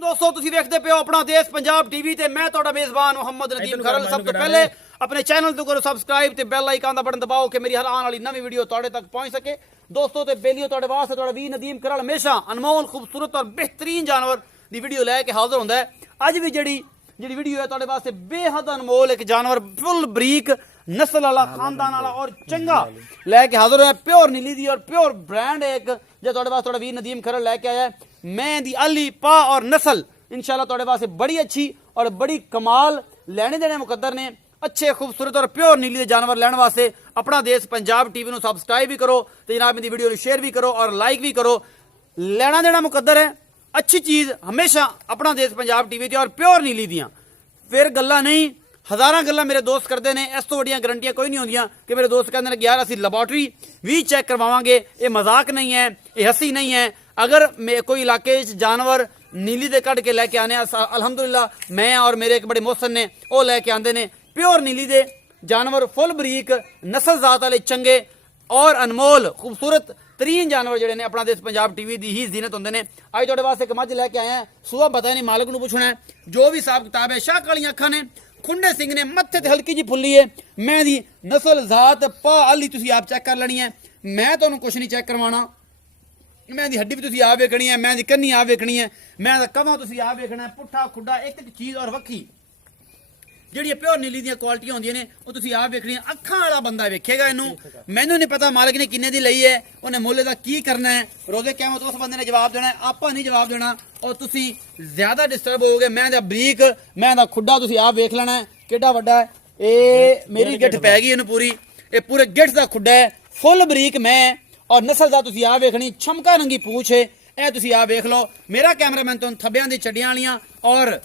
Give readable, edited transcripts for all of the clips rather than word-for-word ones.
दोस्तों तुसीं देखदे पे हो अपना देश पंजाब टीवी ते मैं तुहाडा मेज़बान मोहम्मद नदीम खरल। सब तो पहले अपने चैनल तो करो सब्सक्राइब ते बेल आइकन दा बटन दबाओ कि मेरी हर आने वाली नवी वीडियो तुहाडे तक पहुंच सके। दोस्तों ते बेलियो तुहाडे वास्ते तुहाडा वी नदीम खरल हमेशा अनमोल खूबसूरत और बेहतरीन जानवर दी वीडियो लैके हाजिर हुंदा है। अज भी जेड़ी वीडियो है तुहाडे वास्ते बेहद अनमोल एक जानवर फुल बरीक नस्ल वाला खानदान वाला और चंगा लैके हाजिर है। प्योर नीली दी और प्योर ब्रांड एक जो तुहाडे वास्ते तुहाडा वी नदीम खरल लैके आया है। मैं दी अली पा और नस्ल इंशाल्लाह तुहाडे वास्ते बड़ी अच्छी और बड़ी कमाल लैने देने मुकद्दर ने। अच्छे खूबसूरत और प्योर नीली के जानवर लैने वास्ते अपना देश पंजाब टीवी को सबसक्राइब भी करो तो जनाब मेरी वीडियो शेयर भी करो और लाइक भी करो। लेना देना मुकद्दर है। अच्छी चीज़ हमेशा अपना देश पंजाब टीवी और प्योर नीली दियाँ फिर गल्लां नहीं हज़ारां गल्लां मेरे दोस्त करते हैं। इस तो वड्डियां गारंटियां कोई नहीं होंदियां कि मेरे दोस्त कहते हैं कि यार असीं लैबोरेटरी भी चैक करवावांगे। ये मजाक नहीं है, ये हंसी नहीं है। अगर कोई इलाके जानवर नीली दे कट के लैके आने अलहमदुलिल्लाह मैं और मेरे एक बड़े मोहसन ने वो लैके आते हैं प्योर नीली दे जानवर फुल बरीक नस्ल जात वाले चंगे और अनमोल खूबसूरत तरीन जानवर जोड़े ने अपना देश पंजाब टीवी की ही जीनत होंगे ने। अज तुहाडे वास्ते एक मझ लैके आए हैं। सुबह पता नहीं मालिक नूं पुछना है जो भी हिसाब किताब है। शाह कालियां अखां ने खुंडे सिंह ने मत्थे ते हल्की जी फुल्ली है। मैं दी नस्ल जात पा अली तुसीं आप चेक कर लेनी है। मैं तुहानूं कुछ नहीं चेक करवाना। मैं दी हड्डी भी तुसीं आप वेखनी है, मैं दी कन्नी आप वेखनी है, मैं दा कवां तुसीं आप वेखना है। पुट्ठा खुड्डा एक एक चीज़ और वक्खी ਜਿਹੜੀ प्योर नीली ਦੀਆਂ ਕੁਆਲਿਟੀਆਂ ਹੁੰਦੀਆਂ ਨੇ ਉਹ ਤੁਸੀਂ ਆਪ ਵੇਖਣੀਆਂ। ਅੱਖਾਂ ਵਾਲਾ ਬੰਦਾ ਵੇਖੇਗਾ ਇਹਨੂੰ। ਮੈਨੂੰ ਨਹੀਂ ਪਤਾ ਮਾਲਕ ਨੇ ਕਿੰਨੇ ਦੀ ਲਈ ਹੈ, ਉਹਨੇ ਮੁੱਲ ਦਾ ਕੀ ਕਰਨਾ ਹੈ। ਰੋਜ਼ੇ ਕਿਆਮਤ ਉਸ ਬੰਦੇ ਨੇ ਜਵਾਬ ਦੇਣਾ, ਆਪਾਂ ਨਹੀਂ ਜਵਾਬ ਦੇਣਾ। ਔਰ ਤੁਸੀਂ ਜ਼ਿਆਦਾ ਡਿਸਟਰਬ ਹੋਗੇ। ਮੈਂ ਦਾ ਬਰੀਕ ਮੈਂ ਦਾ ਖੁੱਡਾ ਤੁਸੀਂ ਆਪ ਵੇਖ ਲੈਣਾ ਹੈ ਕਿੱਡਾ ਵੱਡਾ ਹੈ। ਇਹ ਮੇਰੀ ਗਿੱਠ ਪੈ ਗਈ ਇਹਨੂੰ ਪੂਰੀ। ਇਹ ਪੂਰੇ ਗਿੱਠ ਦਾ ਖੁੱਡਾ ਹੈ ਫੁੱਲ ਬਰੀਕ ਮੈਂ ਔਰ ਨਸਲ ਦਾ ਤੁਸੀਂ ਆਪ ਵੇਖਣੀ। ਛਮਕਾ ਰੰਗੀ ਪੂਛ ਹੈ ਇਹ ਤੁਸੀਂ ਆਪ ਵੇਖ ਲਓ। ਮੇਰਾ ਕੈਮਰਾਮੈਨ ਤੁਹਾਨੂੰ ਥੱਬਿਆਂ ਦੀ ਚੱਡੀਆਂ ਵਾਲੀਆਂ ਔਰ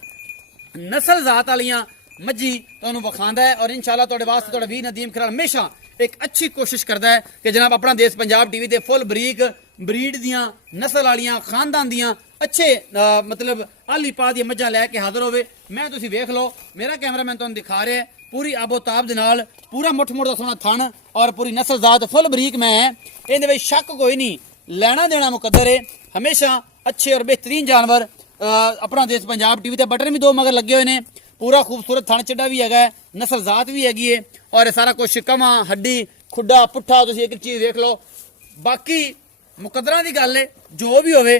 ਨਸਲ ਜ਼ਾਤ ਵਾਲੀਆਂ मज्जी तुहानूं विखांदा है। और इंशाल्लाह तुहाडे वास्ते तुहाडा वी नदीम खरल हमेशा एक अच्छी कोशिश करता है कि जनाब अपना देश पंजाब टीवी ते फुल बरीक ब्रीड दियां नस्ल वालियां खानदान दियां अच्छे मतलब आली पा दियां मज्जां लैके हाजिर होवे। मैं तुसीं वेख लो मेरा कैमरामैन तुहानूं दिखा रहा है पूरी आबोताब दे नाल पूरा मुठ मुठ दा सोहना थण और पूरी नस्ल जात फुल बरीक मैं है। इहदे विच शक कोई नहीं, लेना देना मुकद्दर है। हमेशा अच्छे और बेहतरीन जानवर अपना देश पंजाब टीवी ते बटन भी दो मगर लगे हुए ने। पूरा खूबसूरत थण चड्डा भी है, नस्ल जात भी हैगी है और सारा कुछ कमा हड्डी खुड्डा पुट्ठा तुसीं एक चीज़ देख लो। बाकी मुकद्दरां दी गल है जो भी होवे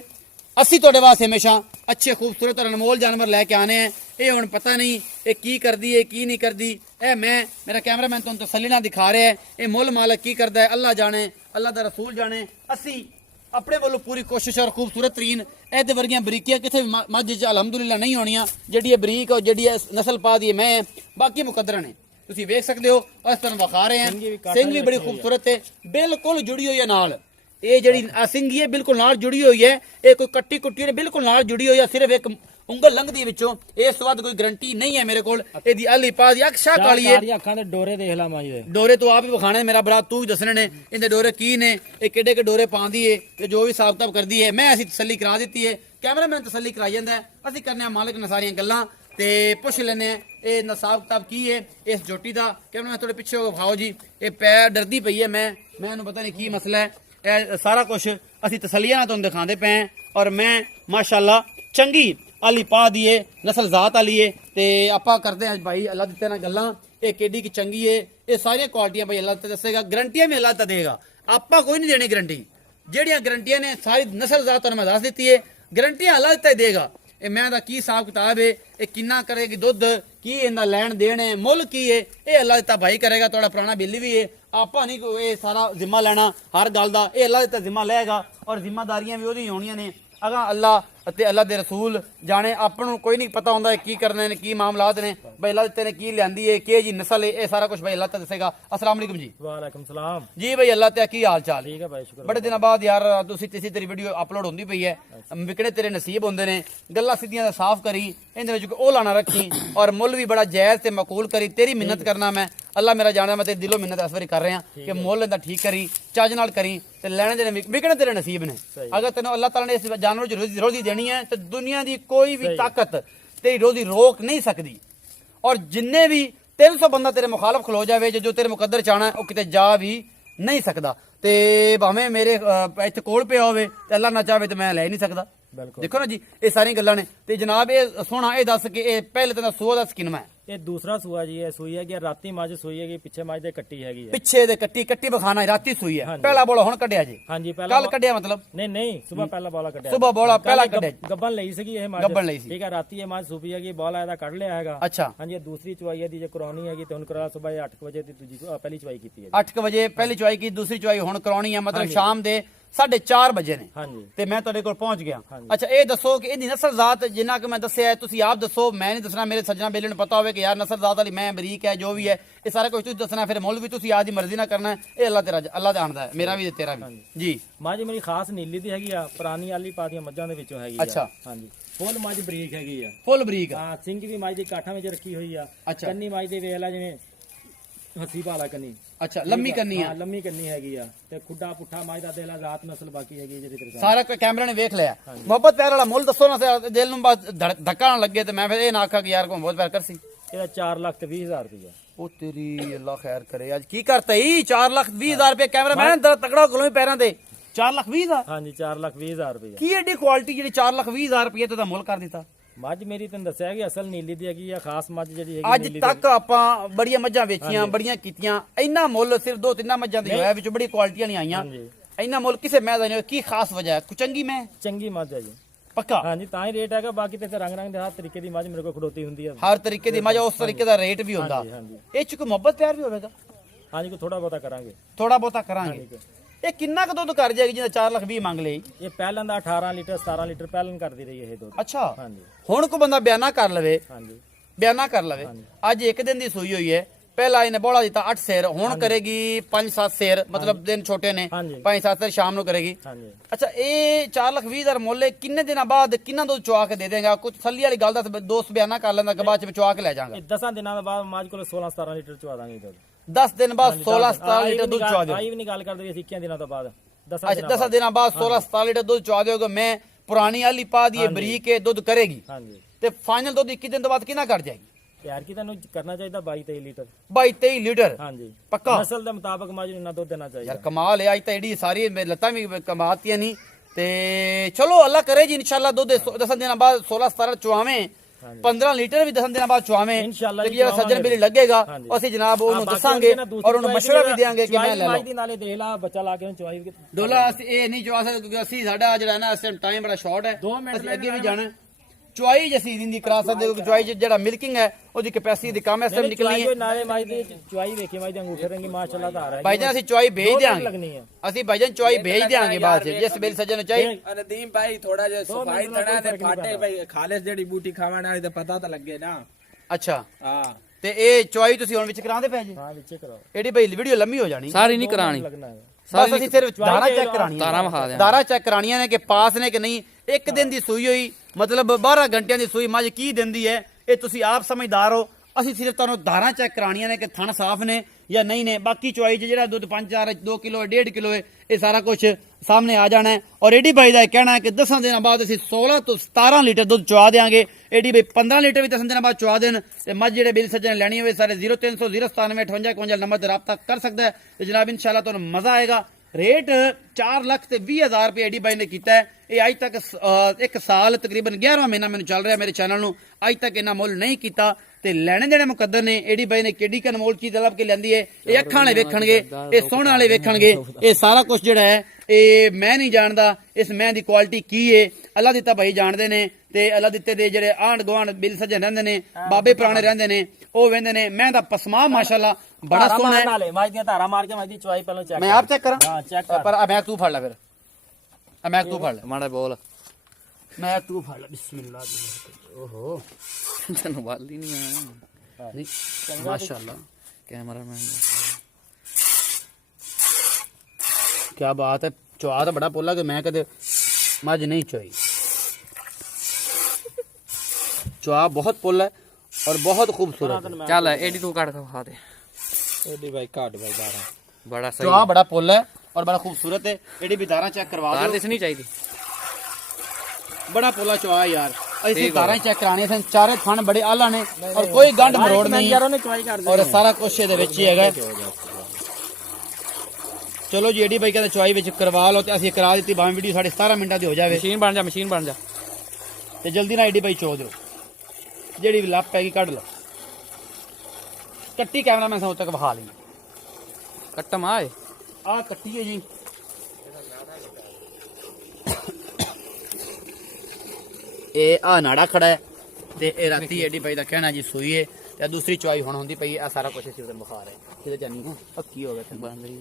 असीं तुहाडे वास्ते हमेशा अच्छे खूबसूरत और अनमोल जानवर लैके आने हैं। ये हुण पता नहीं ये की करदी है की नहीं करदी। ए मैं मेरा कैमरामैन तुहानूं तसल्ली नाल दिखा रहा है। ये मुल मालक की करदा है अल्लाह जाने, अल्लाह दा रसूल जाने। असीं अपने वालों पूरी कोशिश और खूबसूरत तरीन ऐसे वर्गियां बरीकियां किसी मझ च अलहमदुलिल्लाह नहीं होनियां जेडी बरीक और जेडी नस्ल पा दी मैं बाकी मुकद्दर ने तुसीं वेख सकते हो। और इस तरह विखा रहे हैं सिंह भी बड़ी खूबसूरत है बिल्कुल जुड़ी हुई है नाल। ये जी सिंगी है बिल्कुल नाल जुड़ी हुई है। ये कोई कट्टी कुट्टी बिल्कुल नाल जुड़ी हुई है। सिर्फ एक उंगल लंघदी विचों इस तो बाद कोई गारंटी नहीं है मेरे कोल। एदी अली पा दी अख शाह काली है। अखां दे डोरे देख ला माई दे डोरे तो आप ही विखाने मेरा भरा तू भी दसने ने इनके डोरे की ने ये केडे के डोरे पांदी है ते जो भी हिसाब किताब करदी है। मैं असीं तसल्ली करा दी है, कैमरामैन तसल्ली कराई जांदा है। असीं करने मालिक ने सारियां गल्लां ते पुछ लैने ये हिसाब किताब की है इस जोटी दा। कैमरामैन थोड़े पिछे हो खाओ जी। ये पैर डरदी पई है मैं पता नहीं की मसला है। ये सारा कुछ असीं तसल्लियां नाल तुहानूं दिखांदे पे हैं और मैं माशाअल्लाह चंगी आली पा दिए नस्ल जात आली है ते आपां करते हैं भाई अल्लाह दित्ते ना गल्लां। ये केडी की चंगी है ये सारियां क्वालिटियां भाई अल्लाह ते दसेगा। गारंटियां भी अल्लाह ते देगा, आपां कोई नहीं देनी गारंटी। जेहड़ियां गारंटियां ने सारी नस्ल जात तुहानूं मैं दस दित्ती है गारंटियां अल्लाह ते देगा। ये मैं दा की हिसाब किताब है ये किन्ना करेगी दुध की इनका लैन देन है मुल की है ये अल्लाह दित्ता भाई करेगा। थोड़ा पुराना बिल भी है आपां नहीं ये सारा जिम्मा लेना हर गल दा। ये अल्लाह दित्ता जिम्मा लेगा और जिम्मेदारियां भी ओहदी होणियां ने। अगर अल्लाह ते अल्लाह दे रसूल जाने अपन कोई नहीं पता होंदा की करने ने की मामलात ने भाई अल्लाह दित्ते ने की लियांदी है के जी नस्ल है ये सारा कुछ भाई अल्लाह ते दसेगा। अस्सलाम वालेकुम जी। वालेकुम सलाम जी भाई अल्लाह ते की हाल चाल ठीक है भाई शुक्र। बड़े दिनों बाद यार तुसी तीसरी तेरी वीडियो अपलोड होंदी पई है विकड़े तेरे नसीब होंदे ने गल्लां सीधियां साफ करी इहदे विच ओह लाना रखी और मुल भी बड़ा जायज़ ते मकूल करी। तेरी मिन्नत करना मैं अल्लाह मेरा जाना मैं तेरे दिलों मिन्नत इस बारी कर रहा कि मुल इहदा ठीक करी चज नाल करी ते लैणे देने विकड़े तेरे नसीब ने। अगर तेनों अल्लाह ताला ने इस जानवर च रोजी देनी है तो दुनिया की कोई भी ताकत तेरी रोजी रोक नहीं सकती। और जिन्ने भी 300 बंदा तेरे मुखालफ खलो जाए जो तेरे मुकद्दर चाहना है वह किते जा भी नहीं सकता। ते भावें मेरे इत्थे कोल पिया होवे ते अल्लाह ना चाहे तो मैं लै नहीं सकता। ਦੇਖੋ ਨਾ ਜੀ ਇਹ ਸਾਰੀਆਂ ਗੱਲਾਂ ਨੇ। ਤੇ ਜਨਾਬ ਇਹ ਸੋਹਣਾ ਇਹ ਦੱਸ ਕਿ ਇਹ ਪਹਿਲੇ ਤਾਂ ਸੂਆ ਦਾ ਕਿੰਨਾ ਹੈ? ਇਹ ਦੂਸਰਾ ਸੂਆ ਜੀ। ਇਹ ਸੂਈ ਹੈਗੀ ਰਾਤੀ ਮੱਝ ਸੂਈ ਹੈਗੀ, ਪਿੱਛੇ ਮੱਝ ਦੇ ਕੱਟੀ ਹੈਗੀ ਹੈ। ਪਿੱਛੇ ਦੇ ਕੱਟੀ ਬਖਾਣਾ ਰਾਤੀ ਸੂਈ ਹੈ। ਪਹਿਲਾ ਬੋਲਾ ਹੁਣ ਕੱਢਿਆ ਜੀ? ਹਾਂਜੀ ਪਹਿਲਾਂ ਕੱਲ ਕੱਢਿਆ ਮਤਲਬ? ਨਹੀਂ ਸਵੇਰ ਪਹਿਲਾ ਬੋਲਾ ਕੱਢਿਆ। ਸਵੇਰ ਬੋਲਾ ਪਹਿਲਾ ਕੱਢਿਆ। ਗੱਬਨ ਲਈ ਸੀਗੀ ਇਹ ਮੱਝ, ਗੱਬਨ ਲਈ ਸੀ, ਠੀਕ ਹੈ। ਰਾਤੀ ਇਹ ਮੱਝ ਸੂਪੀ ਹੈਗੀ, ਬੋਲਾ ਇਹਦਾ ਕੱਢ ਲਿਆ ਹੈਗਾ। ਅੱਛਾ ਹਾਂਜੀ। ਦੂਸਰੀ ਚਵਾਈ ਇਹਦੀ ਜੇ ਕਰਾਉਣੀ ਹੈਗੀ ਤੇ ਹੁਣ ਕਰਾ ਸਵੇਰ 8 ਵਜੇ ਦੀ ਦੂਜੀ ਪਹਿਲੀ ਚਵਾਈ ਕੀਤੀ ਹੈ। 8 ਵਜੇ ਪਹਿਲੀ ਚਵਾਈ ਕੀ, ਦੂਸਰੀ ਚਵਾਈ ਹੁਣ ਕਰਾਉਣੀ ਹੈ, ਮਤਲਬ ਸ਼ਾਮ ਦੇ 4:30 ਵਜੇ ਨੇ। ਹਾਂਜੀ। ਤੇ ਮੈਂ ਤੁਹਾਡੇ ਕੋਲ ਪਹੁੰਚ ਗਿਆ। ਅੱਛਾ ਇਹ ਦੱਸੋ ਕਿ ਇਹਦੀ ਨਸਲ ਜ਼ਾਤ ਜਿੰਨਾ ਕਿ ਮੈਂ ਦੱਸਿਆ ਤੁਸੀਂ ਆਪ ਦੱਸੋ, ਮੈਂ ਨਹੀਂ ਦੱਸਣਾ, ਮੇਰੇ ਸੱਜਣਾ ਬੇਲੇ ਨੂੰ ਪਤਾ ਹੋਵੇ ਕਿ ਯਾਰ ਨਸਲ ਜ਼ਾਤ ਵਾਲੀ ਮੈਂ ਬਰੀਕ ਹੈ ਜੋ ਵੀ ਹੈ ਇਹ ਸਾਰਾ ਕੁਝ ਤੁਸੀਂ ਦੱਸਣਾ। ਫਿਰ ਮੁੱਲ ਵੀ ਤੁਸੀਂ ਆਪ ਦੀ ਮਰਜ਼ੀ ਨਾਲ ਕਰਨਾ। ਇਹ ਅੱਲਾ ਜਾਣਦਾ ਹੈ, ਮੇਰਾ ਵੀ ਤੇ ਤੇਰਾ ਵੀ ਜੀ। ਮੱਝ ਮੇਰੀ ਖਾਸ ਨੀਲੀ ਦੀ ਹੈਗੀ ਆ, ਪੁਰਾਣੀ ਆਲੀ ਪਾਦੀਆਂ ਮੱਝਾਂ ਦੇ ਵਿੱਚੋਂ ਹੈਗੀ ਆ। ਅੱਛਾ ਹਾਂਜੀ। ਫੁੱਲ ਮੱਝ ਬਰੀਕ ਹੈਗੀ ਆ, ਫੁੱਲ ਬਰੀਕ। ਹਾਂ ਸਿੰਘ ਵੀ ਮੱਝ ਦੀ ਕਾਠਾਂ ਵਿੱਚ ਰੱਖੀ ਹੋਈ ਆ। ਕੰਨੀ ਮੱਝ ਦੀ ਵੇਖ ਲੈ ਜਿਵੇਂ ਹੱਥੀ ਭਾਲਾ ਕੰਨੀ। ਅੱਛਾ ਲੰਮੀ ਕੰਨੀ ਆ? ਲੰਮੀ ਕੰਨੀ ਹੈਗੀ ਆ। ਤੇ ਖੁੱਡਾ ਪੁੱਠਾ ਮੱਝ ਦਾ ਦੇਖ ਲੈ, ਰਾਤ ਨਸਲ ਬਾਕੀ ਹੈਗੀ ਜਿਹੜੀ ਤੇਰੇ ਸਾਰਾ ਕੈਮਰਾ ਨੇ ਵੇਖ ਲਿਆ। ਮੁਹੱਬਤ ਪਿਆਰ ਵਾਲਾ ਮੁੱਲ ਦੱਸੋ ਨਾ, ਦਿਲ ਨੂੰ ਬਸ ਧੱਕਾ ਨਾ ਲੱਗੇ ਤੇ ਮੈਂ ਫਿਰ ਇਹ ਨਾ ਆਖਾਂ ਕਿ ਯਾਰ ਕੋਈ ਬਹੁਤ ਪਿਆਰ ਕਰਸੀ। ਇਹਦਾ 4,20,000 ਰੁਪਇਆ। ਉਹ ਤੇਰੀ ਅੱਲਾ ਖੈਰ ਕਰੇ। ਅੱਜ ਕੀ ਕਰਤਾ ਹੀ 4,20,000 ਰੁਪਏ ਕੈਮਰਾ ਮੈਨ ਤਕੜਾ ਕੋਲੋਂ ਪੈਰਾਂ ਤੇ 4,20,000? ਹਾਂਜੀ 4,20,000 ਰੁਪਇਆ। ਕੀ ਐਡੀ ਕੁਆਲਿਟੀ ਜਿਹੜੀ 4,20,000 ਰੁਪਏ ਤੇ ਦਾ ਮੁੱਲ ਕਰ ਦਿੱਤਾ? ਮੱਝ ਮੇਰੀ ਤੈਨੂੰ ਦੱਸਿਆ ਕਿ ਅਸਲ ਨੀਲੀ ਦੀ ਹੈਗੀ ਆ, ਖਾਸ ਮੱਝ ਜਿਹੜੀ ਹੈਗੀ। ਅੱਜ ਤੱਕ ਆਪਾਂ ਬੜੀਆਂ ਮੱਝਾਂ ਵੇਚੀਆਂ, ਬੜੀਆਂ ਕੀਤੀਆਂ, ਇੰਨਾ ਮੁੱਲ ਸਿਰਫ 2-3 ਮੱਝਾਂ ਦੀ ਹੋਇਆ, ਵਿੱਚ ਬੜੀ ਕੁਆਲਿਟੀਆਂ ਨਹੀਂ ਆਈਆਂ। ਇੰਨਾ ਮੁੱਲ ਕਿਸੇ ਮੈਂ ਦਾ ਨਹੀਂ। ਕੀ ਖਾਸ ਵਜ੍ਹਾ ਹੈ? ਚੰਗੀ ਮੈਂ ਚੰਗੀ ਮੱਝ ਹੈ ਜੀ ਪੱਕਾ। ਹਾਂਜੀ ਤਾਂ ਹੀ ਰੇਟ ਹੈਗਾ। ਬਾਕੀ ਤੇ ਰੰਗ ਦੇ ਹਰ ਤਰੀਕੇ ਦੀ ਮੱਝ ਮੇਰੇ ਕੋਲ ਖੜੋਤੀ ਹੁੰਦੀ ਹੈ। ਹਰ ਤਰੀਕੇ ਦੀ ਮੱਝ ਉਸ ਤਰੀਕੇ ਦਾ ਰੇਟ ਵੀ ਹੁੰਦਾ। ਇਹ ਚ ਕੋਈ ਮੁਹੱਬਤ ਪਿਆਰ ਵੀ ਹੋਵੇਗਾ? ਹਾਂਜੀ ਕੋਈ ਥੋੜਾ ਬਹੁਤਾ ਕਰਾਂਗੇ। ਥੋੜਾ ਬਹੁਤਾ ਕਰਾਂਗੇ। ਇਹ ਕਿੰਨਾ ਕੁ ਦੁੱਧ ਕਰ ਜਾਏਗੀ ਜਿਹਦਾ 4,20,000 ਮੰਗ ਲਈ? ਇਹ ਪਹਿਲਾਂ ਦਾ 18 ਲੀਟਰ 17 ਲੀਟਰ ਪਹਿਲਾਂ ਕਰਦੀ ਰਹੀ ਇਹ ਦੁੱਧ। ਅੱਛਾ ਹਾਂਜੀ। ਹੁਣ ਕੋ ਬੰਦਾ ਬਿਆਨਾ ਕਰ ਲਵੇ। ਹਾਂਜੀ ਬਿਆਨਾ ਕਰ ਲਵੇ। ਅੱਜ ਇੱਕ ਦਿਨ ਦੀ ਸੂਈ ਹੋਈ ਹੈ, ਪਹਿਲਾਂ ਇਹਨੇ ਬੋਲਾ ਦਿੱਤਾ 8 ਸੇਰ, ਹੁਣ ਕਰੇਗੀ 5-7 ਸੇਰ, ਮਤਲਬ ਦਿਨ ਛੋਟੇ ਨੇ 5-7 ਸੇਰ ਸ਼ਾਮ ਨੂੰ ਕਰੇਗੀ। ਅੱਛਾ ਇਹ 4,20,000 ਮੁੱਲ ਕਿੰਨੇ ਦਿਨਾਂ ਬਾਅਦ ਕਿੰਨਾ ਦੁੱਧ ਚੁਆ ਕੇ ਦੇ ਦੇਗਾ? ਕੁਝ ਥੱਲੀ ਵਾਲੀ ਗੱਲ ਦਾ ਦੋਸਤ ਬਿਆਨਾ ਕਰ ਲੈਂਦਾ ਕਿ ਬਾਅਦ ਚ ਚੁਆ ਕੇ ਲੈ ਜਾਵਾਂਗਾ। 10 ਦਿਨਾਂ ਬਾਅਦ ਮੱਝ ਕੋਲ 16-17 ਲੀਟਰ ਚੁਆ ਦਾਂਗੇ ਦੁੱਧ। 10 ਦਿਨ ਬਾਅਦ 16-17 ਲੀਟਰ ਦੁੱਧ ਚੁਆ ਦਿਓ? ਆਈ ਵੀ ਨਹੀਂ ਗੱਲ ਕਰਦੇ 21 ਦਿਨਾਂ ਤੋਂ ਬਾਅਦ। 10 ਦਿਨਾਂ ਬਾਅਦ 16-17 ਲੀਟਰ ਦੁੱਧ ਚੁਆ ਦਿਓਗੇ। ਮੈਂ ਪੁਰਾਣੀ ਵਾਲੀ ਪਾ ਦੀ ਬਰੀਕ ਦੁੱਧ ਕਰੇਗੀ। ਹਾਂਜੀ। ਤੇ ਫਾਈਨਲ ਦੁੱਧ 21 ਦਿਨ ਤੋਂ ਬਾਅਦ ਕਿੰਨਾ ਕਰ ਜਾਏਗੀ? ਯਾਰ ਕੀ ਤੁਹਾਨੂੰ ਕਰਨਾ ਚਾਹੀਦਾ 22-23 ਲੀਟਰ। 22-23 ਲੀਟਰ? ਹਾਂਜੀ ਪੱਕਾ। ਨਸਲ ਦੇ ਮੁਤਾਬਕ ਮੱਝ ਨੂੰ ਇੰਨਾ ਦੁੱਧ ਦੇਣਾ ਚਾਹੀਦਾ। ਯਾਰ ਕਮਾਲ ਹੈ। ਅੱਜ ਤਾਂ ਏਡੀ ਸਾਰੀ ਲੱਤਾਂ ਵੀ ਕਮਾਤੀਆਂ ਨਹੀਂ। ਤੇ ਚਲੋ ਅੱਲਾ ਕਰੇ ਜੀ ਇਨਸ਼ਾਅੱਲਾ ਦੁੱਧ 10 ਦਿਨਾਂ ਬਾਅਦ 16-17 ਚੁਆਵੇਂ, 15 ਲੀਟਰ ਵੀ 10 ਦਿਨਾਂ ਬਾਅਦ ਚੁਆਵੇਂ। ਤੇ ਜਿਹੜਾ ਸੱਜਣ ਬਿੱਲੀ ਲੱਗੇਗਾ ਅਸੀਂ ਜਨਾਬ ਉਹਨੂੰ ਦੱਸਾਂਗੇ ਔਰ ਉਹਨੂੰ ਮਸ਼ਵਰਾ ਵੀ ਦੇਵਾਂਗੇ ਕਿ ਮੈਂ ਲੈ ਲਓ। ਨਾਲੇ ਦੇਖ ਲਾ ਬੱਚਾ ਲਾ ਕੇ ਉਹਨੂੰ ਚੁਆਈ ਦੋਲਾ ਅਸੀਂ ਇਹ ਨਹੀਂ ਚੁਆ ਸਕਦੇ ਕਿਉਂਕਿ ਅਸੀਂ ਸਾਡਾ ਜਿਹੜਾ ਨਾ ਇਸ ਟਾਈਮ ਟਾਈਮ ਬੜਾ ਸ਼ਾਰਟ ਹੈ। 2 ਮਿੰਟ ਅੱਗੇ ਵੀ ਜਾਣਾ। ਚੁਆਈ ਜਸੀ ਦੀ ਕਰਾ ਸਕਦੇ ਕਿਉਂਕਿ ਚੁਆਈ ਜਿਹੜਾ ਮਿਲਕਿੰਗ ਹੈ ਉਹਦੀ ਕੈਪੈਸਿਟੀ ਦੀ ਕੰਮ ਇਸ ਟਾਈਮ ਨਿਕਲਣੀ ਹੈ। ਨਾਲੇ ਮੱਝ ਦੀ ਚੁਆਈ ਵੇਖੀ ਮੱਝ ਦੇ ਅੰਗੂਠੇ ਰੰਗੀ ਮਾਸ਼ਾਅੱਲਾ ਧਾਰ ਹੈ। ਭਾਈਜਾਨ ਅਸੀਂ ਚੁਆਈ ਭੇਜ ਦਿਆਂਗੇ। ਅਸੀਂ ਭਾਈਜਾਨ ਚੁਆਈ ਭੇਜ ਦਿਆਂਗੇ ਬਾਅਦ ਚ ਜਿਸ ਬਿਲ ਸੱਜਣ ਨੂੰ ਚਾਹੀ। ਨਦੀਮ ਭਾਈ ਥੋੜਾ ਜਿਹਾ ਸਫਾਈ ਥੜਾ ਤੇ ਫਾਟੇ ਭਾਈ ਖਾਲਿਸ ਜਿਹੜੀ ਬੂਟੀ ਖਾਵਣ ਵਾਲੀ ਤਾਂ ਪਤਾ ਤਾਂ ਲੱਗੇ ਨਾ। ਅੱਛਾ ਹਾਂ। ਤੇ ਇਹ ਚੁਆਈ ਤੁਸੀਂ ਹੁਣ ਵਿੱਚ ਕਰਾਉਂਦੇ ਪਏ ਜੀ? ਹਾਂ ਵਿੱਚ ਕਰਾਓ। ਇਹਦੀ ਭਾਈ ਵੀਡੀਓ ਲੰਮੀ ਹੋ ਜਾਣੀ। ਸਾਰੀ ਨਹੀਂ ਕਰਾਣੀ, ਬਸ ਅਸੀਂ ਸਿਰਫ ਦਾਰਾ ਚੈੱਕ ਕਰਾਣੀ, ਦਾਰਾ ਵਿਖਾ ਦਿਆਂ, ਦਾਰਾ ਚੈੱਕ ਕਰਾਣੀਆਂ ਨੇ ਕਿ ਪਾਸ ਨੇ ਕਿ ਨਹੀਂ। ਇੱਕ ਦਿਨ ਦੀ ਸੂਈ ਹੋਈ ਮਤਲਬ 12 ਘੰਟਿਆਂ ਦੀ ਸੂਈ ਮੱਝ ਕੀ ਦਿੰਦੀ ਹੈ ਇਹ ਤੁਸੀਂ ਆਪ ਸਮਝਦਾਰ ਹੋ। ਅਸੀਂ ਸਿਰਫ ਤੁਹਾਨੂੰ ਦਾਰਾ ਚੈੱਕ ਕਰਾਣੀਆਂ ਨੇ ਕਿ ਥਣ ਸਾਫ਼ ਨੇ ਜਾਂ ਨਹੀਂ ਨੇ। ਬਾਕੀ ਚੁਆਈ 'ਚ ਜਿਹੜਾ ਦੁੱਧ 5-4 2 ਕਿਲੋ 1.5 ਕਿਲੋ ਹੈ ਇਹ ਸਾਰਾ ਕੁਝ ਸਾਹਮਣੇ ਆ ਜਾਣਾ ਹੈ। ਔਰ ਏਡੀ ਭਾਈ ਦਾ ਕਹਿਣਾ ਹੈ ਕਿ 10 ਦਿਨਾਂ ਬਾਅਦ ਅਸੀਂ 16 ਤੋਂ 17 ਲੀਟਰ ਦੁੱਧ ਚੁਆ ਦੇਵਾਂਗੇ। ਏਡੀ ਭਾਈ 15 ਲੀਟਰ ਵੀ 10 ਦਿਨਾਂ ਬਾਅਦ ਚੁਆ ਦੇਣ ਤੇ ਮੱਝ ਜਿਹੜੇ ਬਿਲ ਸੱਜਣ ਲੈਣੀ ਹੋਵੇ ਸਾਰੇ 0300 097 58 52 ਨੰਬਰ ਤੇ ਰਾਬਤਾ ਕਰ ਸਕਦਾ ਹੈ। ਤੇ ਜਨਾਬ ਇਨਸ਼ਾਅੱਲਾ ਤੁਹਾਨੂੰ ਮਜ਼ਾ ਆਏਗਾ। रेट 4,20,000 रुपये एडी भाई ने किया है। ये अज तक एक साल तकरीबन 11वां महीना मैंने चल रहा है मेरे चैनल नूं, अज तक इन्ना मुल नहीं किया। ते लैने देने मुकद्दर ने। एडी भाई ने केडी कन मोल चीज लभ के लैंदी है। ये अखां वाले वेखणगे, ये सोहण वाले वेखणगे, ये सारा कुछ जिहड़ा है ये मैं नहीं जानदा इस मैं दी क्वालिटी की है। अल्लाह दिता भाई जानदे ने ते अल्लाह दिते दे जिहड़े आंढ गुआंढ बिल सज्जन रहंदे ने, बाबे पुराने रहंदे ने, ओ वेंदे ने। मैं दा पसमा माशाअल्लाह बड़ा सोहना है। नाले माज दी धारा मार के माज दी चुआई पहले चेक मैं आप चेक करा। हां चेक कर। पर मैं तू फड़ ले फिर, मैं तू फड़ ले माड़ा बोल, मैं तू फड़ ले। बिस्मिल्लाह। ओहो तन्नू वाल ही नहीं आया नहीं माशाअल्लाह। कैमरा मैन क्या बात है। चुआ तो बड़ा पोला कि मैं कदे मज नहीं चुई। चुआ बहुत पोला है और बहुत खूबसूरत है। चल एडी तू काट खा दे। एडी भाई काट भाई दारा बड़ा सही चुआ बड़ा पोला है और बड़ा खूबसूरत है। एडी भी दारा चेक करवा दो। दिसनी चाहिए। बड़ा पोला चुआ है यार। ऐसी दारा चेक कराने सन। चारे थान बड़े आला ने और कोई गंढ मरोड़ नहीं और सारा कुछ ये विच ही है। चलो जी एडी भाई कहते चुआई विच करवा लो ते असीं करा दी भावें वीडियो 17.5 मिनटां दी हो जावे। मशीन बन जा, मशीन बन जा। ਤੇ ਜਲਦੀ ਨਾਲ ਐਡੀ ਭਾਈ ਚੋ ਦਿਓ, ਜਿਹੜੀ ਵੀ ਲੱਪ ਪੈਗੀ ਕੱਢ ਲਓ। ਕੱਟੀ ਕੈਮਰਾ ਮੈਂ ਸਭ ਤੱਕ ਵਿਖਾ ਲਈ, ਕੱਟਮ ਆਏ ਆਹ ਕੱਟੀ ਹੈ ਜੀ। ਇਹ ਆ ਨਾੜਾ ਖੜਾ ਹੈ ਤੇ ਇਹ ਰਾਤੀ ਐਡੀ ਭਾਈ ਦਾ ਕਹਿਣਾ ਜੀ ਸੂਈ ਹੈ ਤੇ ਦੂਸਰੀ ਚੁਆਈ ਹੁਣ ਹੁੰਦੀ ਪਈ ਆ। ਸਾਰਾ ਕੁਝ ਅਸੀਂ ਉਹਦੇ ਵਿਖਾ ਰਹੇ ਕਿਤੇ ਜਾਨੀ ਹੈ ਪੱਕੀ ਹੋ ਗਿਆ ਤੇ ਬਣ ਰਹੀ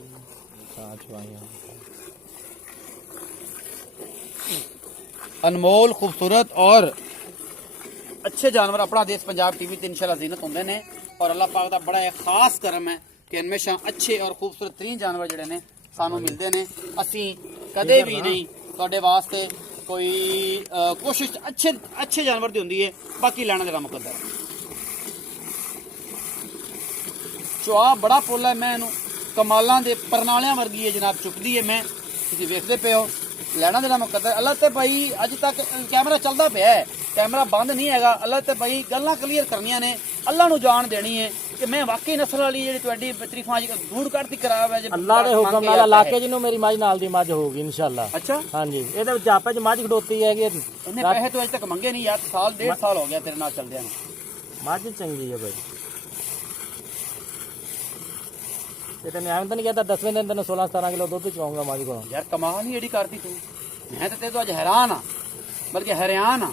अनमोल खूबसूरत और अच्छे जानवर अपना देश पंजाब टीवी ते इंशाल्लाह ज़ीनत होंदे ने और अल्लाह पाक दा बड़ा खास करम है कि हमेशा अच्छे और खूबसूरत तरीन जानवर जिहड़े ने सानू मिलदे ने। असीं कदे भी नहीं तुहाडे वास्ते कोई कोशिश अच्छे जानवर दी हुंदी है, बाकी लैना दा मुकद्दर। चुआ बड़ा फुल है, मैं इहनूं कमालां दे परनालियां वर्गी है जनाब, चुकदी है। मैं तुसीं वेखदे पे हो ਲੈਣਾ ਦੇਣਾ ਮੁਕੱਦਰ। ਅੱਲਾ ਤੇ ਭਾਈ ਅੱਜ ਤੱਕ ਕੈਮਰਾ ਚੱਲਦਾ ਪਿਆ ਹੈ, ਕੈਮਰਾ ਬੰਦ ਨਹੀਂ ਹੈਗਾ। ਅੱਲਾ ਤੇ ਭਾਈ ਗੱਲਾਂ ਕਲੀਅਰ ਕਰਨੀਆਂ ਨੇ, ਅੱਲਾ ਨੂੰ ਜਾਣ ਦੇਣੀ ਹੈ ਕਿ ਮੈਂ ਵਾਕਈ ਨਸਲ ਵਾਲੀ ਜਿਹੜੀ ਤੁਹਾਡੀ ਤਰੀਫਾਂ ਦੂਰ ਕਰਤੀ ਖਰਾਬ ਹੈ। ਅੱਲਾ ਦੇ ਹੁਕਮ ਨਾਲ ਇਲਾਕੇ ਜਿਹਨੂੰ ਮੇਰੀ ਮੱਝ ਨਾਲ ਦੀ ਮੱਝ ਹੋਊਗੀ ਇਨਸ਼ਾਅੱਲਾ। ਅੱਛਾ ਹਾਂਜੀ, ਇਹਦੇ ਵਿੱਚ ਆਪੇ ਚ ਮੱਝ ਖੜੋਤੀ ਹੈਗੀ। ਇਹਨੇ ਪੈਸੇ ਤੋਂ ਅਜੇ ਤੱਕ ਮੰਗੇ ਨਹੀਂ ਯਾਰ, ਸਾਲ 1.5 ਸਾਲ ਹੋ ਗਿਆ ਤੇਰੇ ਨਾਲ ਚੱਲਦਿਆਂ ਨੂੰ। ਮੱਝ ਚੰਗੀ ਹੈ ਭਾਈ, ਇਹ ਤਾਂ ਮੈਂ ਐਵੇਂ ਤਾਂ ਨਹੀਂ ਕਹਿੰਦਾ 10ਵੇਂ ਦਿਨ ਤੈਨੂੰ 16-17 ਕਿਲੋ ਦੁੱਧ ਚਵਾਉਂਗਾ ਮੱਝ ਕੋਲੋਂ। ਯਾਰ ਕਮਾਲ ਨਹੀਂ ਏਡੀ ਕਰਤੀ ਤੂੰ, ਮੈਂ ਤਾਂ ਤੇਰੇ ਤੋਂ ਅੱਜ ਹੈਰਾਨ ਆ, ਬਲਕਿ ਹੈਰਾਨ ਆ।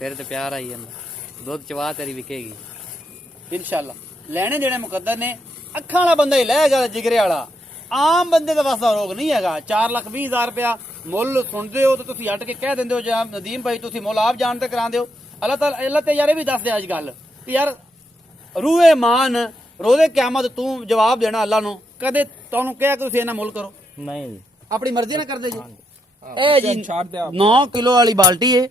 ਤੇਰੇ ਤੇ ਪਿਆਰ ਆਈ ਜਾਂਦਾ, ਦੁੱਧ ਚਵਾ ਤੇਰੀ ਵਿਕੇਗੀ ਇਨਸ਼ਾਅੱਲਾ। ਲੈਣੇ ਦੇਣੇ ਮੁਕੱਦਰ ਨੇ, ਅੱਖਾਂ ਵਾਲਾ ਬੰਦਾ ਹੀ ਲਏਗਾ, ਜਿਗਰੇ ਵਾਲਾ। ਆਮ ਬੰਦੇ ਦਾ ਵਸਦਾ ਰੋਗ ਨਹੀਂ ਹੈਗਾ। 4,20,000 ਰੁਪਇਆ ਮੁੱਲ ਸੁਣਦੇ ਹੋ ਤੇ ਤੁਸੀਂ ਹਟ ਕੇ ਕਹਿ ਦਿੰਦੇ ਹੋ ਜਾਂ ਨਦੀਮ ਭਾਈ ਤੁਸੀਂ ਮੁੱਲ ਆਪ ਜਾਣ ਤੇ ਕਰਾਉਂਦੇ ਹੋ। ਅੱਲਾਹ ਤੇ ਯਾਰ ਇਹ ਵੀ ਦੱਸ ਦੇ ਅੱਜ ਗੱਲ ਕਿ ਯਾਰ ਰੂਏ ਮਾਨ ਰੋਜ਼ੇ ਕਿਆਮਤ ਤੂੰ ਜਵਾਬ ਦੇਣਾ ਅੱਲਾ ਨੂੰ। ਕਦੇ ਤੁਹਾਨੂੰ ਕਿਹਾ ਕਿ ਤੁਸੀਂ ਇਹਨਾਂ ਮੁੱਲ ਕਰੋ? ਨਹੀਂ ਜੀ, ਆਪਣੀ ਮਰਜ਼ੀ ਨਾਲ ਕਰਦੇ ਜੀ। ਇਹ ਜੀ 9 ਕਿਲੋ ਵਾਲੀ ਬਾਲਟੀ ਏ,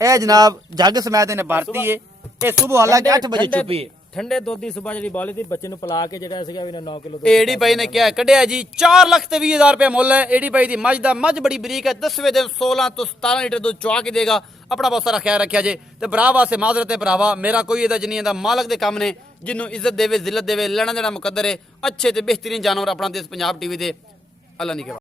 ਇਹ ਜਨਾਬ ਜੱਗ ਸਮੈਤ ਇਹਨੇ ਭਰਤੀ ਏ। ਇਹ ਸਵੇਰ ਹਾਲਾਂਕਿ 8 ਵਜੇ ਚੁੱਪੀ ਏ। ਠੰਡੇ ਦੁੱਧ ਦੀ ਸੁਬਾਹ ਜਿਹੜੀ ਬਾਲੀ ਦੀ ਬੱਚੇ ਨੂੰ ਪਿਲਾ ਕੇ ਜਿਹੜਾ ਸੀਗਾ ਵੀ 9 ਕਿਲੋ ਦੁੱਧ ਏਡੀ ਬਾਈ ਨੇ ਕਿਹਾ ਕੱਢਿਆ ਜੀ 4,20,000 ਰੁਪਏ ਮੁੱਲ ਹੈ ਏਡੀ ਬਾਈ ਦੀ ਮੱਝ ਦਾ। ਮੱਝ ਬੜੀ ਬਰੀਕ ਹੈ, 10ਵੇਂ ਦਿਨ 16 ਤੋਂ 17 ਲੀਟਰ ਦੁੱਧ ਚੁਆ ਕੇ ਦੇਗਾ। ਆਪਣਾ ਬਹੁਤ ਸਾਰਾ ਖਿਆਲ ਰੱਖਿਆ ਜੇ ਤੇ ਭਰਾ ਵਾਸਤੇ ਮਾਜ਼ਰਤ ਹੈ ਭਰਾਵਾ, ਮੇਰਾ ਕੋਈ ਇਹਦਾ ਜਨੀ ਇਹਦਾ ਮਾਲਕ ਦੇ ਕੰਮ ਨੇ, ਜਿਹਨੂੰ ਇੱਜ਼ਤ ਦੇਵੇ ਜ਼ਿਲਤ ਦੇਵੇ, ਲੈਣਾ ਦੇਣਾ ਮੁਕੱਦਰ ਹੈ। ਅੱਛੇ ਤੇ ਬਿਹਤਰੀਨ ਜਾਨਵਰ ਆਪਣਾ ਦੇਸ਼ ਪੰਜਾਬ ਟੀਵੀ ਦੇ ਅੱਲਾ ਨਹੀਂ